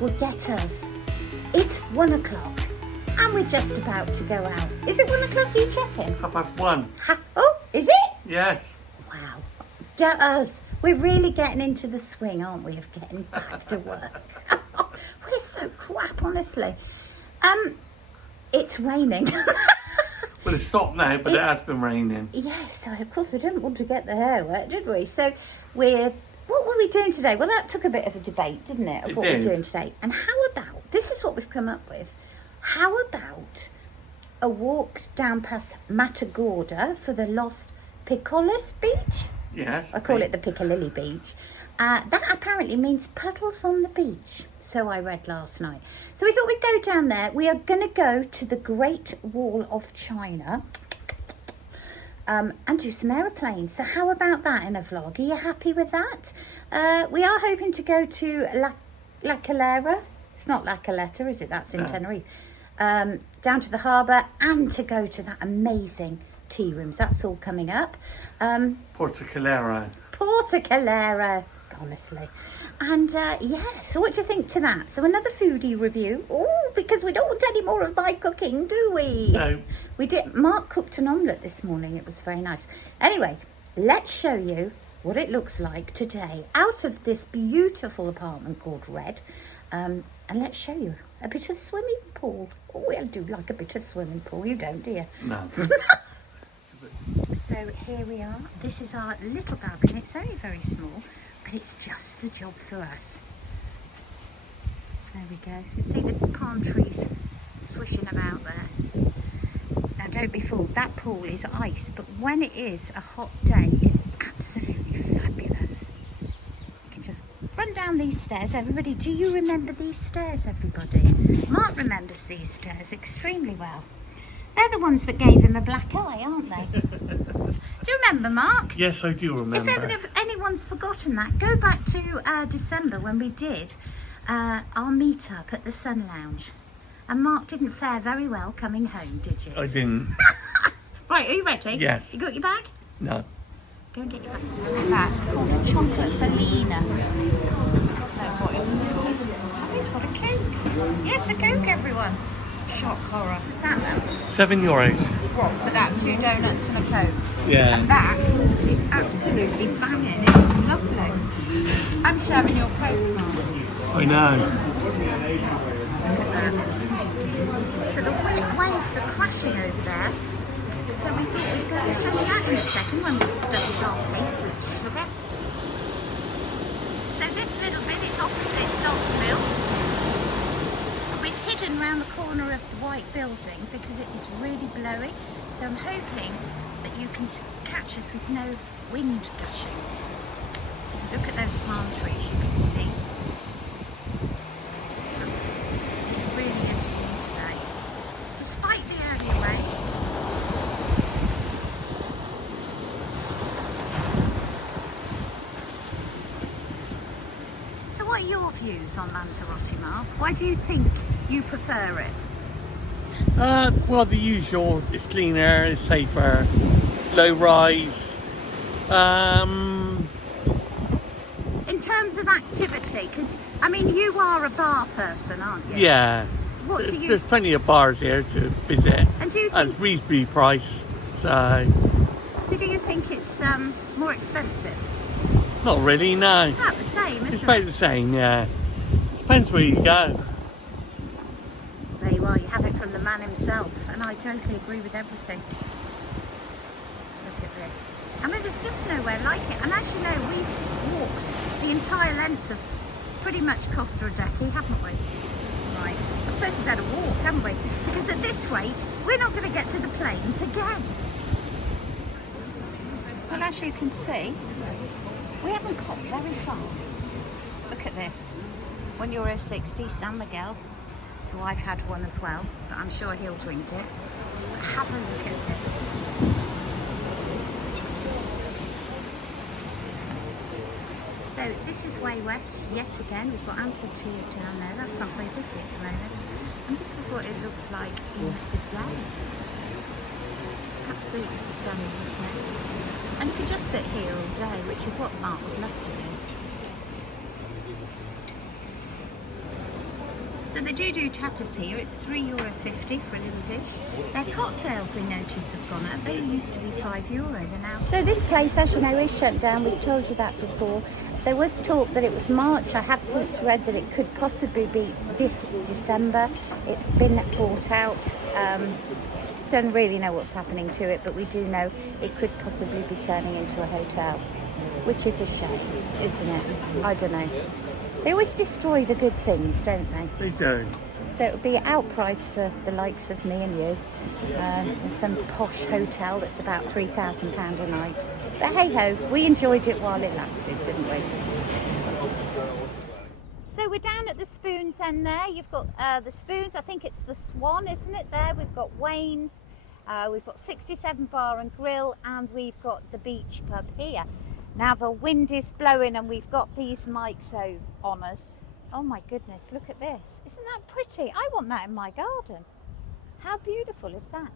will get us. It's 1 o'clock and we're just about to go out. Is it 1 o'clock? Are you checking? 1:30. Oh, is it? Yes. Wow. Get us. We're really getting into the swing, aren't we, of getting back to work. We're so crap, honestly. It's raining. Well, it's stopped now, but it has been raining. Yes, so of course we didn't want to get the hair wet, did we? So what were we doing today? Well, that took a bit of a debate, didn't it, of what we're doing today. And how about, this is what we've come up with, how about a walk down past Matagorda for the Lost Picolis Beach? Yes. I call it the Piccalilli Beach. That apparently means puddles on the beach, so I read last night. So we thought we'd go down there. We are going to go to the Great Wall of China and do some aeroplanes. So how about that in a vlog? Are you happy with that? We are hoping to go to La Calera. It's not La Caleta, is it? That's in Tenerife. Down to the harbour and to go to that amazing tea rooms. That's all coming up. Puerto Calera. Honestly. And so what do you think to that? So another foodie review. Oh, because we don't want any more of my cooking, do we? No. We did. Mark cooked an omelette this morning. It was very nice. Anyway, let's show you what it looks like today out of this beautiful apartment called Red. And let's show you a bit of swimming pool. Oh, I do like a bit of swimming pool. You don't, do you? No. So here we are. This is our little balcony. It's only very small, but it's just the job for us. There we go. You see the palm trees swishing about there. Now don't be fooled, that pool is ice, but when it is a hot day, it's absolutely fabulous. You can just run down these stairs. Everybody, do you remember these stairs, everybody? Mark remembers these stairs extremely well. They're the ones that gave him a black eye, aren't they? Do you remember, Mark? Yes, I do remember. If anyone's forgotten that, go back to December when we did our meet-up at the Sun Lounge. And Mark didn't fare very well coming home, did you? I didn't. Right, are you ready? Yes. You got your bag? No. Go and get your bag. Look at that, it's called a chocolate Felina. That's what this is called. We've got a Coke. Yes, a Coke, everyone. Shock horror. What's that then? €7. What, for that? 2 donuts and a Coke? Yeah. And that is absolutely banging. It's lovely. I'm sharing your Coke, Mark. I know. Look at that. So the waves are crashing over there. So we thought we'd go and show you that in a second when we've studied our face with sugar. So this little bit is opposite Dosville. We've hidden around the corner of the white building because it is really blowy. So I'm hoping that you can catch us with no wind gushing. So if you look at those palm trees, you can see. It really is warm today, despite the early rain. So what are your views on Lanzarote, Mark? Why do you think you prefer it? Well, the usual. It's cleaner, it's safer, low rise. In terms of activity, because I mean, you are a bar person, aren't you? Yeah. What do you? There's plenty of bars here to visit. And do you And think? it's reasonably priced, so So do you think it's more expensive? not really, no. It's about the same, isn't It's it? about the same, yeah. Depends where you go. There you are. You have it from the man himself, and I totally agree with everything. Look at this. I mean, there's just nowhere like it. And as you know, we've walked the entire length of pretty much Costa Adeje, haven't we? Right. I suppose we better walk, haven't we? Because at this rate, we're not going to get to the plains again. Well, as you can see, we haven't got very far. Look at this. 1.60 San Miguel. So I've had one as well, but I'm sure he'll drink it. But have a look at this. So this is way west yet again. We've got Amplitude down there. That's not very busy at the moment. And this is what it looks like in the day. Absolutely stunning, isn't it? And you can just sit here all day, which is what Mark would love to do. So they do tapas here. It's €3.50 for a little dish. Their cocktails, we notice, have gone up. They used to be €5. They're now. So this place, as you know, is shut down. We've told you that before. There was talk that it was March. I have since read that it could possibly be this December. It's been bought out. Don't really know what's happening to it, but we do know it could possibly be turning into a hotel, which is a shame, isn't it? I don't know. They always destroy the good things, don't they? They do. So it would be outpriced for the likes of me and you. There's some posh hotel that's about £3,000 a night. But hey ho, we enjoyed it while it lasted, didn't we? So we're down at the Spoons end there. You've got the Spoons, I think it's the Swan, isn't it there? We've got Wayne's, we've got 67 Bar and Grill, and we've got the Beach Pub here. Now the wind is blowing and we've got these mics on us. Oh my goodness, look at this. Isn't that pretty? I want that in my garden. How beautiful is that?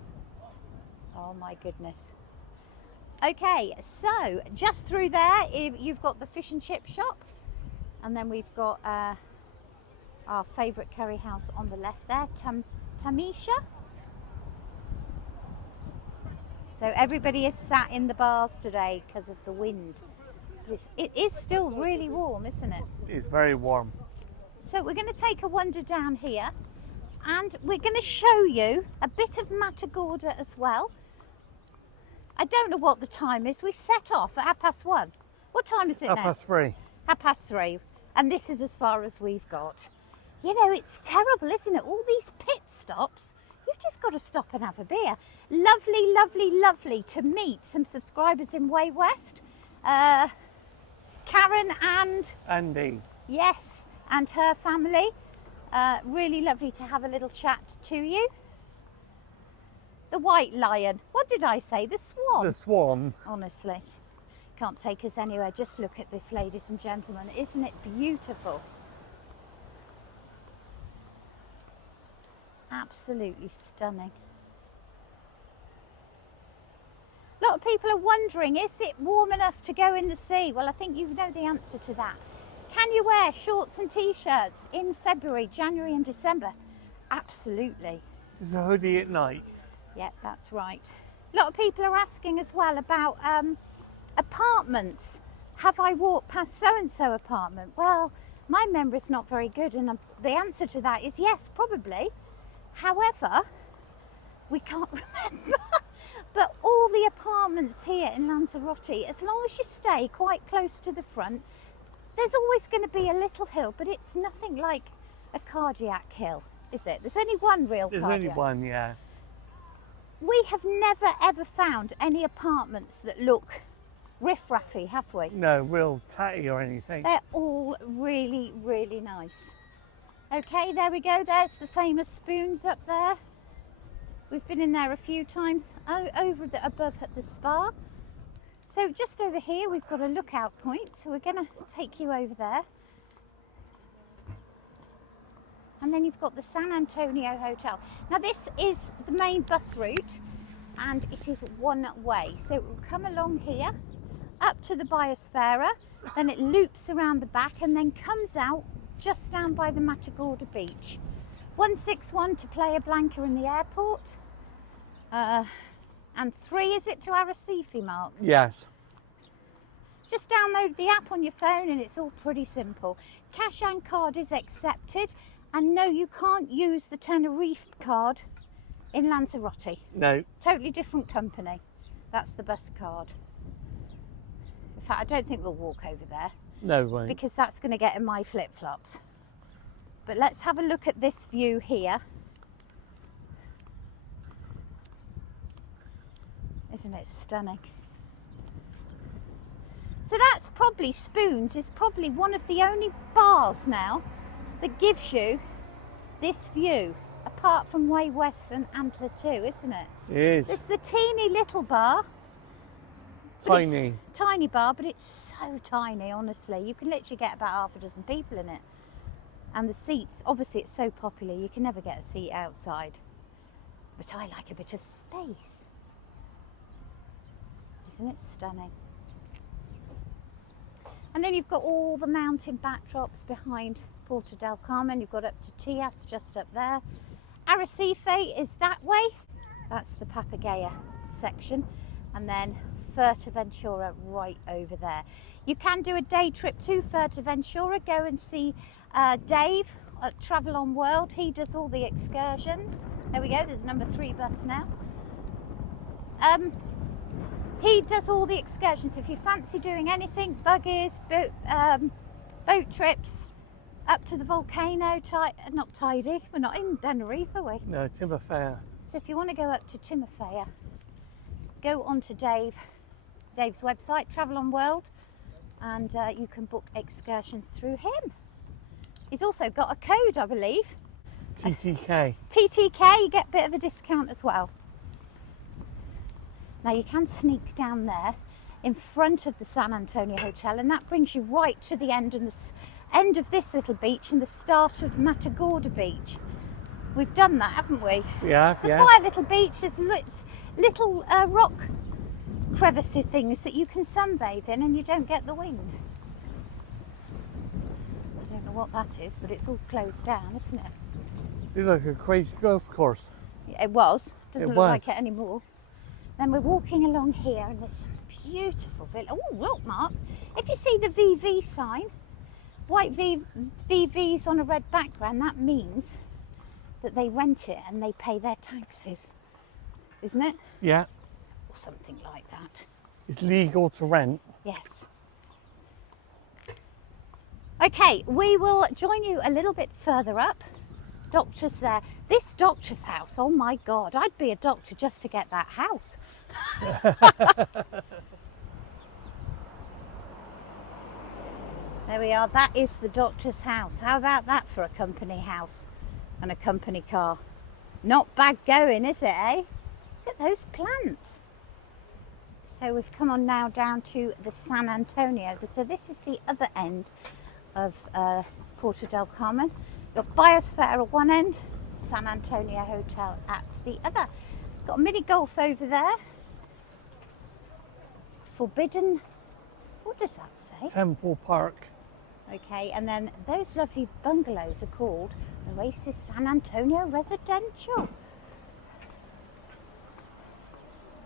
Oh my goodness. Okay, so just through there, you've got the fish and chip shop. And then we've got our favourite curry house on the left there, Tamisha. So everybody is sat in the bars today because of the wind. It is still really warm, isn't it? It's very warm. So we're going to take a wander down here and we're going to show you a bit of Matagorda as well. I don't know what the time is. We set off at 1:30. What time is it now? 3:30. 3:30. And this is as far as we've got. You know, it's terrible, isn't it? All these pit stops. You've just got to stop and have a beer. Lovely, lovely, lovely to meet some subscribers in Way West. Karen and... Andy. Yes, and her family. Really lovely to have a little chat to you. The White Lion. What did I say? The Swan. The Swan. Honestly. Can't take us anywhere. Just look at this, ladies and gentlemen. Isn't it beautiful? Absolutely stunning. A lot of people are wondering, is it warm enough to go in the sea? Well, I think you know the answer to that. Can you wear shorts and t-shirts in February, January and December? Absolutely. It's a hoodie at night. Yeah, that's right. A lot of people are asking as well about apartments. Have I walked past so-and-so apartment? Well, my memory's not very good, and the answer to that is yes, probably. However, we can't remember. But all the apartments here in Lanzarote, as long as you stay quite close to the front, there's always going to be a little hill, but it's nothing like a cardiac hill, is it? There's only one real cardiac. There's only one, yeah. We have never ever found any apartments that look riff-raffy, have we? No, real tatty or anything. They're all really, really nice. Okay, there we go. There's the famous Spoons up there. We've been in there a few times above at the spa. So just over here, we've got a lookout point. So we're going to take you over there. And then you've got the San Antonio Hotel. Now this is the main bus route and it is one way. So it will come along here up to the Biosphera, then it loops around the back and then comes out just down by the Matagorda beach. 161 to Playa Blanca in the airport. And 3, is it, to Arrecife, Mark? Yes. Just download the app on your phone and it's all pretty simple. Cash and card is accepted. And no, you can't use the Tenerife card in Lanzarote. No. Totally different company. That's the bus card. In fact, I don't think we'll walk over there. No way. Because that's going to get in my flip-flops. But let's have a look at this view here. Isn't it stunning? So that's probably, Spoons is probably one of the only bars now that gives you this view, apart from Way West and Antler 2, isn't it? It is. It's the teeny little bar. Tiny. Tiny bar, but it's so tiny, honestly. You can literally get about half a dozen people in it. And the seats, obviously it's so popular, you can never get a seat outside. But I like a bit of space. Isn't it stunning? And then you've got all the mountain backdrops behind Puerto del Carmen. You've got up to Tapas just up there. Arrecife is that way. That's the Papagaea section. And then Fuerteventura right over there. You can do a day trip to Fuerteventura. Go and see Dave at Travel on World. He does all the excursions. There we go, there's number 3 bus now. He does all the excursions. If you fancy doing anything, buggies, boat trips, up to the volcano, not Tidy, we're not in Tenerife, are we? No, Timofea. So if you want to go up to Timofea, go on to Dave's website, Travel on World, and you can book excursions through him. He's also got a code, I believe. TTK. TTK, you get a bit of a discount as well. Now you can sneak down there in front of the San Antonio Hotel, and that brings you right to the end, and the end of this little beach and the start of Matagorda Beach. We've done that, haven't we? Yeah, it's a quiet little beach. There's little rock crevice things that you can sunbathe in, and you don't get the wind. I don't know what that is, but it's all closed down, isn't it? You look like a crazy golf course. Yeah, it was. Doesn't It look was. like it anymore. Then we're walking along here, and there's some beautiful villa. Oh, look, Mark. If you see the VV sign, white VVs on a red background, that means that they rent it and they pay their taxes, isn't it? Yeah. Or something like that. It's legal to rent. Yes. Okay, we will join you a little bit further up. Doctor's there. This doctor's house, oh my God, I'd be a doctor just to get that house. There we are, that is the doctor's house. How about that for a company house and a company car? Not bad going, is it, eh? Look at those plants. So we've come on now down to the San Antonio. So this is the other end of Puerto del Carmen. Got Biosphere at one end, San Antonio Hotel at the other. Got a mini golf over there. Forbidden, what does that say? Temple Park. Okay, and then those lovely bungalows are called Oasis San Antonio Residential.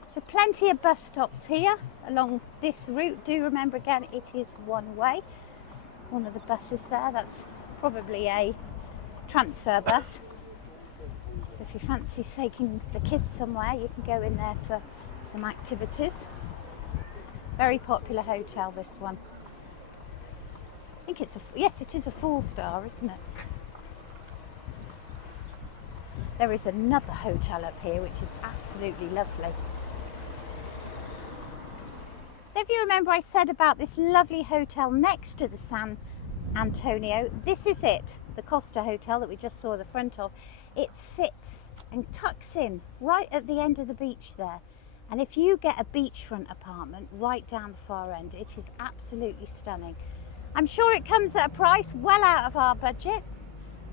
So plenty of bus stops here along this route. Do remember again, it is one way. One of the buses there, that's probably a transfer bus. So if you fancy taking the kids somewhere, you can go in there for some activities. Very popular hotel, this one. I think it's yes, it is a 4-star, isn't it? There is another hotel up here which is absolutely lovely. So if you remember, I said about this lovely hotel next to the San Antonio, this is it, the Costa Hotel that we just saw the front of. It sits and tucks in right at the end of the beach there. And if you get a beachfront apartment right down the far end, it is absolutely stunning. I'm sure it comes at a price well out of our budget,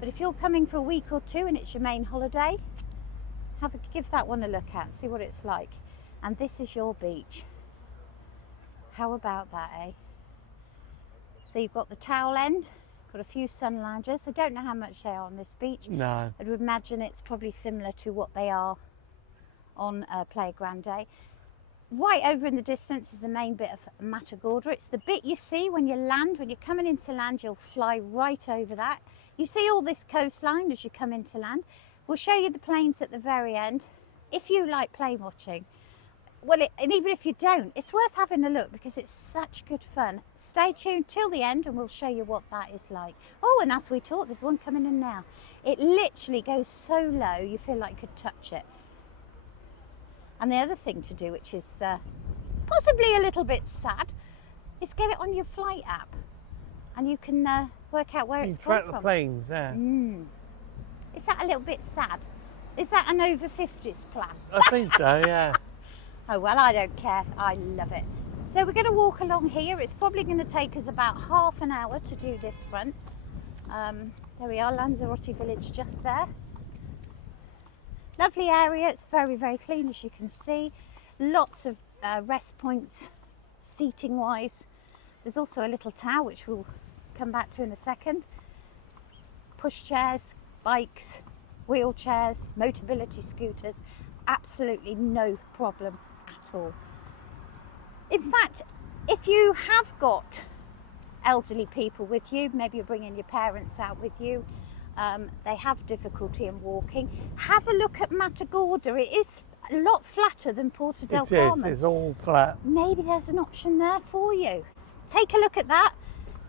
but if you're coming for a week or two and it's your main holiday, give that one a look at, see what it's like. And this is your beach. How about that, eh? So you've got the towel end, got a few sun loungers. I don't know how much they are on this beach. No. I would imagine it's probably similar to what they are on Playa Grande. Right over in the distance is the main bit of Matagorda. It's the bit you see when you land. When you're coming into land, you'll fly right over that. You see all this coastline as you come into land. We'll show you the planes at the very end. If you like plane watching, well, and even if you don't, it's worth having a look because it's such good fun. Stay tuned till the end and we'll show you what that is like. Oh, and as we talk, there's one coming in now. It literally goes so low you feel like you could touch it. And the other thing to do, which is possibly a little bit sad, is get it on your flight app, and you can work out where it's gone track from. the planes, yeah. Is that a little bit sad? Is that an over 50s plan? I think so, yeah. Oh well, I don't care. I love it. So we're going to walk along here. It's probably going to take us about half an hour to do this front. There we are, Lanzarote village just there. Lovely area, it's very, very clean as you can see. Lots of rest points, seating wise. There's also a little tower which we'll come back to in a second. pushchairs, bikes, wheelchairs, mobility scooters, absolutely no problem at all. In fact, if you have got elderly people with you, maybe you're bringing your parents out with you, they have difficulty in walking, have a look at Matagorda. It is a lot flatter than Puerto del Carmen. It's all flat. Maybe there's an option there for you. Take a look at that.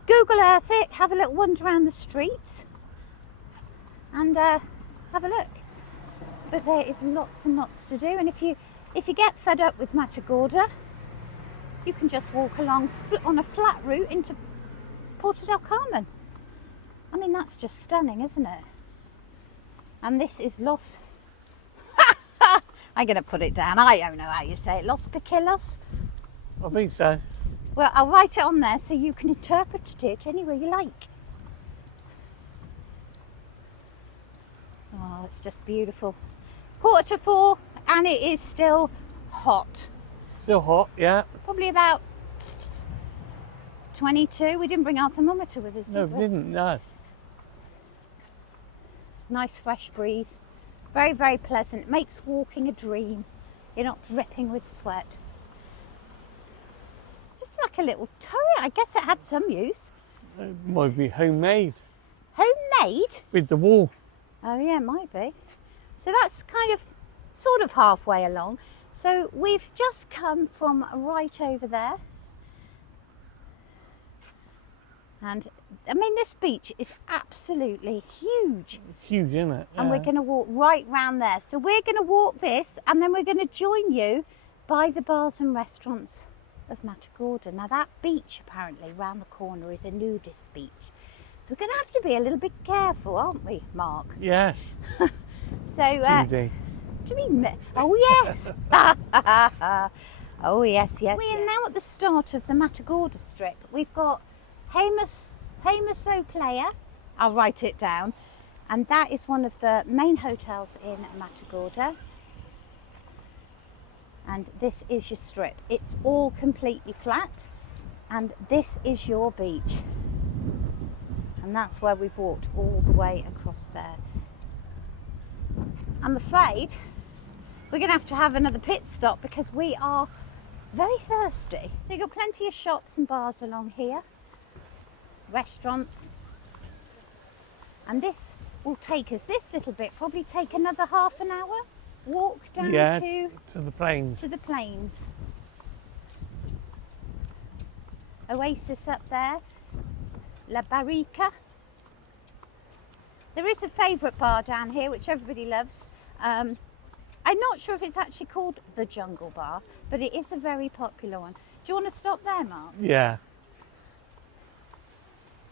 Google Earth it, have a little wander around the streets and have a look. But there is lots and lots to do, and if you get fed up with Matagorda, you can just walk along on a flat route into Puerto del Carmen. I mean, that's just stunning, isn't it? And this is Los... I'm going to put it down. I don't know how you say it. Los Piquillos? I think so. Well, I'll write it on there so you can interpret it any way you like. Oh, it's just beautiful. 4:45, and it is still hot. Still hot, yeah. Probably about 22. We didn't bring our thermometer with us, No, did we we? didn't, no. Nice fresh breeze. Very, very pleasant. Makes walking a dream. You're not dripping with sweat. Just like a little turret. I guess it had some use. It might be homemade Homemade? with the wall. Oh yeah, it might be. So that's kind of, sort of halfway along. So we've just come from right over there. And I mean, this beach is absolutely huge. It's huge, isn't it? And we're going to walk right round there. So we're going to walk this, and then we're going to join you by the bars and restaurants of Matagorda. Now that beach apparently round the corner is a nudist beach. So we're going to have to be a little bit careful, aren't we, Mark? Yes. So, Judy. do you mean? Oh yes. Oh yes, yes. We are now at the start of the Matagorda strip. We've got Hamaso Playa. I'll write it down. And that is one of the main hotels in Matagorda. And this is your strip. It's all completely flat. And this is your beach. And that's where we've walked all the way across there. I'm afraid we're going to have another pit stop because we are very thirsty. So you've got plenty of shops and bars along here, restaurants, and this will take us, this little bit, probably take another half an hour walk down to the plains. To the plains. Oasis up there, La Barrica. There is a favourite bar down here which everybody loves. I'm not sure if it's actually called the Jungle Bar, but it is a very popular one. Do you want to stop there, Mark? Yeah.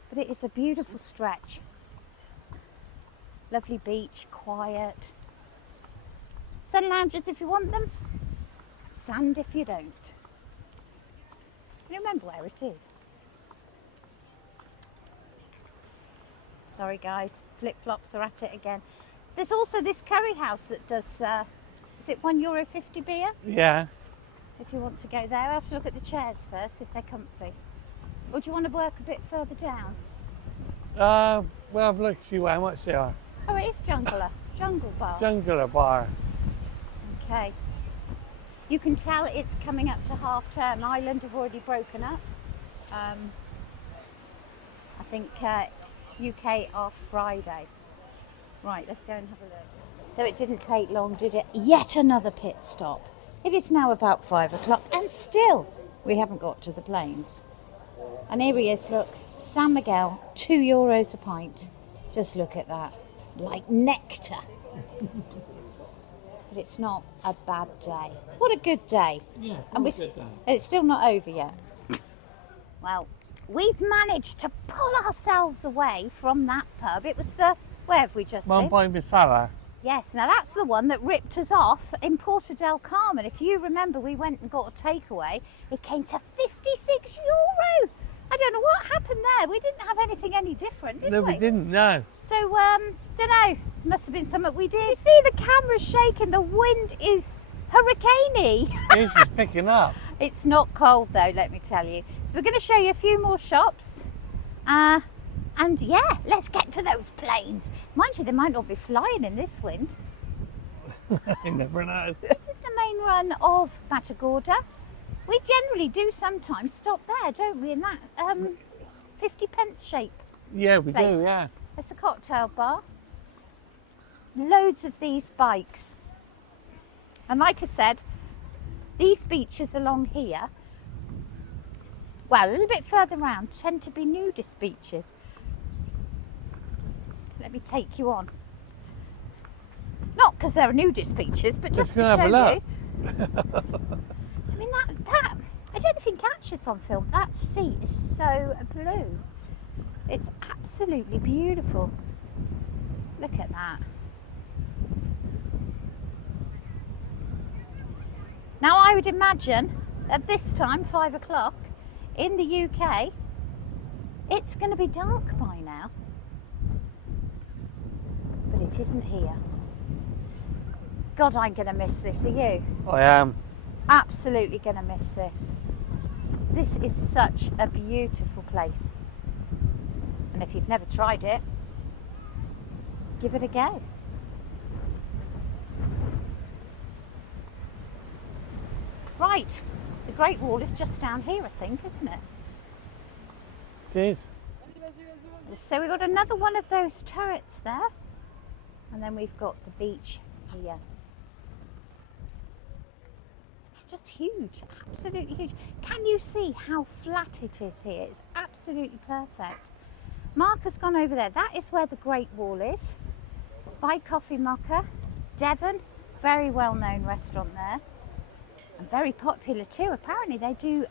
But it is a beautiful stretch. Lovely beach, quiet. Sun lounges if you want them. Sand if you don't. Can you remember where it is? Sorry guys, flip-flops are at it again. There's also this curry house that does, is it €1.50 beer? Yeah. If you want to go there, I'll have to look at the chairs first, if they're comfy. Or do you want to work a bit further down? Well, I've looked to see how much they are. Oh, it is Jungle Bar. Jungle Bar. Okay. You can tell it's coming up to half term. Ireland have already broken up. I think UK off Friday. Right, let's go and have a look. So it didn't take long, did it? Yet another pit stop. It is now about 5 o'clock and still we haven't got to the plains. And here he is, look. San Miguel, €2 a pint. Just look at that. Like nectar. But it's not a bad day. What a good day. Yeah, And it's a good day. it's still not over yet. Well, we've managed to pull ourselves away from that pub. It was the, where have we just One been? by Misala. Yes, now that's the one that ripped us off in Puerto del Carmen. If you remember, we went and got a takeaway. It came to €56. I don't know what happened there. We didn't have anything any different, did we? No, we didn't, no. So, don't know. Must have been something we did. You see the camera's shaking. The wind is hurricaney. This is picking up. It's not cold though, let me tell you. So we're going to show you a few more shops. And And yeah, let's get to those planes. Mind you, they might not be flying in this wind. You never know. This is the main run of Matagorda. We generally do sometimes stop there, don't we, in that 50p shape. Yeah, we place. do, yeah. It's a cocktail bar. Loads of these bikes. And like I said, these beaches along here, well, a little bit further round, tend to be nudist beaches. Let me take you on. Not because they're nudist beaches, but just to have a show look. you. I mean, that, I don't know if you can catch this on film. That sea is so blue. It's absolutely beautiful. Look at that. Now, I would imagine at this time, 5 o'clock, in the UK, it's going to be dark by now. But it isn't here. God, I'm going to miss this. Are you? I am. Absolutely going to miss this. This is such a beautiful place. And if you've never tried it, give it a go. Right, the Great Wall is just down here, I think, isn't it? It is. So we've got another one of those turrets there. And then we've got the beach here. It's just huge, absolutely huge. Can you see how flat it is here? It's absolutely perfect. Mark has gone over there. That is where the Great Wall is. Buy Coffee Mocha, Devon, very well-known restaurant there. And very popular too. Apparently they do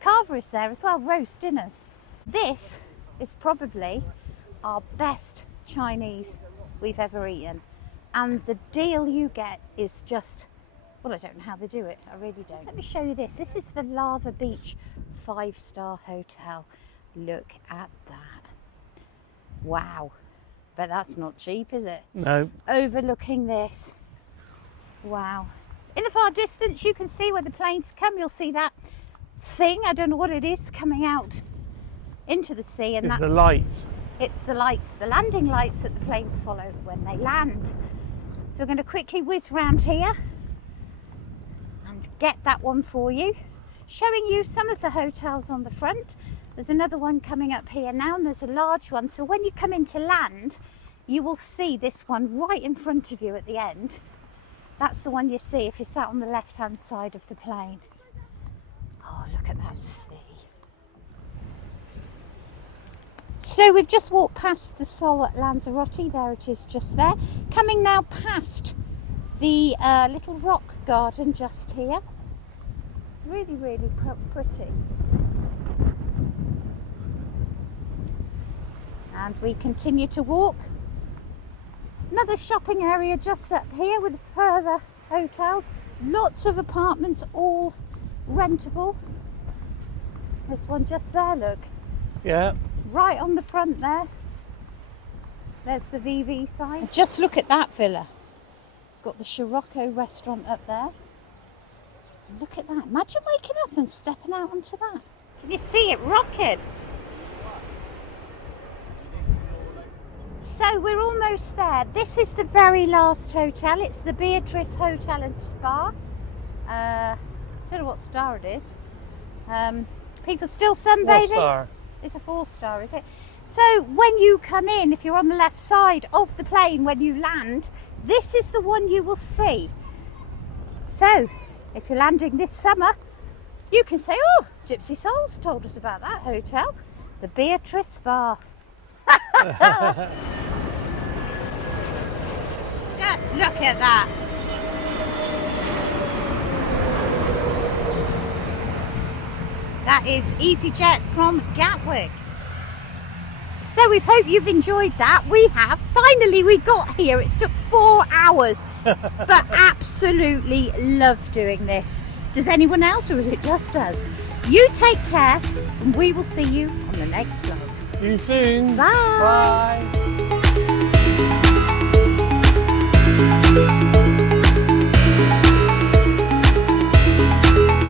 carveries there as well, roast dinners. This is probably our best Chinese we've ever eaten. And the deal you get is just, well, I don't know how they do it. I really don't. Let me show you this. This is the Lava Beach 5-star hotel. Look at that. Wow. But that's not cheap, is it? No. Overlooking this. Wow. In the far distance, you can see where the planes come. You'll see that thing, I don't know what it is, coming out into the sea. And It's that's the lights. It's the lights, the landing lights that the planes follow when they land. So we're going to quickly whiz round here and get that one for you. Showing you some of the hotels on the front. There's another one coming up here now, and there's a large one. So when you come into land, you will see this one right in front of you at the end. That's the one you see if you're sat on the left-hand side of the plane. Oh, look at that sea. So we've just walked past the Sol at Lanzarote. There it is, just there. Coming now past the little rock garden just here. Really, really pretty. And we continue to walk. Another shopping area just up here with further hotels. Lots of apartments, all rentable. This one just there, look. Yeah. Right on the front there. There's the VV sign. Just look at that villa. Got the Scirocco restaurant up there. Look at that. Imagine waking up and stepping out onto that. Can you see it rocking? So we're almost there. This is the very last hotel. It's the Beatrice Hotel and Spa. Don't know what star it is. People still sunbathing? 4-star. It's a 4-star, is it? So when you come in, if you're on the left side of the plane when you land, this is the one you will see. So if you're landing this summer, you can say, oh, Gypsy Souls told us about that hotel, the Beatrice Spa. Just look at that. That is EasyJet from Gatwick. So we hope you've enjoyed that. We have. Finally, we got here. It took 4 hours, but absolutely love doing this. Does anyone else, or is it just us? You take care, and we will see you on the next vlog. See you soon. Bye. Bye.